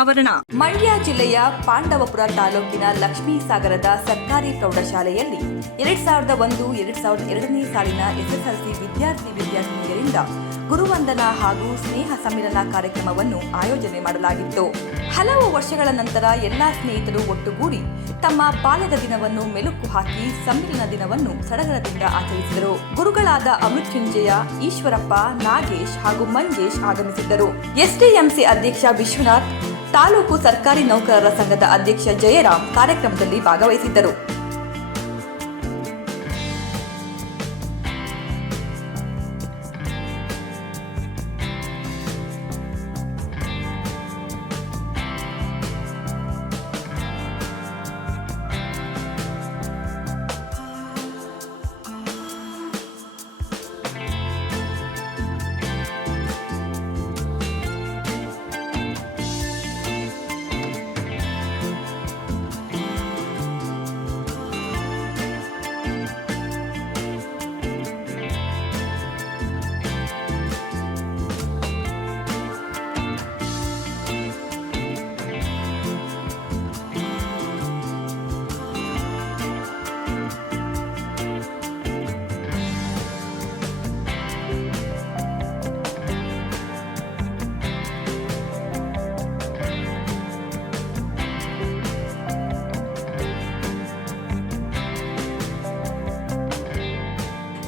ಅನಾವರಣ. ಮಂಡ್ಯ ಜಿಲ್ಲೆಯ ಪಾಂಡವಪುರ ತಾಲೂಕಿನ ಲಕ್ಷ್ಮೀ ಸಾಗರದ ಸರ್ಕಾರಿ ಪ್ರೌಢಶಾಲೆಯಲ್ಲಿ 2001-2002ನೇ ಸಾಲಿನ ಎಸ್ಎಸ್ಎಲ್ಸಿ ವಿದ್ಯಾರ್ಥಿನಿಯರಿಂದ ಗುರುವಂದನಾ ಹಾಗೂ ಸ್ನೇಹ ಸಮ್ಮಿಲನ ಕಾರ್ಯಕ್ರಮವನ್ನು ಆಯೋಜನೆ ಮಾಡಲಾಗಿತ್ತು. ಹಲವು ವರ್ಷಗಳ ನಂತರ ಎಲ್ಲಾ ಸ್ನೇಹಿತರು ಒಟ್ಟುಗೂಡಿ ತಮ್ಮ ಬಾಲ್ಯದ ದಿನವನ್ನು ಮೆಲುಕು ಹಾಕಿ ಸಮ್ಮಿಲನ ದಿನವನ್ನು ಸಡಗರದಿಂದ ಆಚರಿಸಿದರು. ಗುರುಗಳಾದ ಅಮೃತ್ಯುಂಜಯ, ಈಶ್ವರಪ್ಪ, ನಾಗೇಶ್ ಹಾಗೂ ಮಂಜೇಶ್ ಆಗಮಿಸಿದ್ದರು. ಎಸ್ಡಿಎಂಸಿ ಅಧ್ಯಕ್ಷ ವಿಶ್ವನಾಥ್, ತಾಲೂಕು ಸರ್ಕಾರಿ ನೌಕರರ ಸಂಘದ ಅಧ್ಯಕ್ಷ ಜಯರಾಮ್ ಕಾರ್ಯಕ್ರಮದಲ್ಲಿ ಭಾಗವಹಿಸಿದ್ದರು.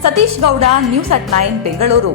ಸತೀಶ್ ಗೌಡ, ನ್ಯೂಸ್@9 ಬೆಂಗಳೂರು.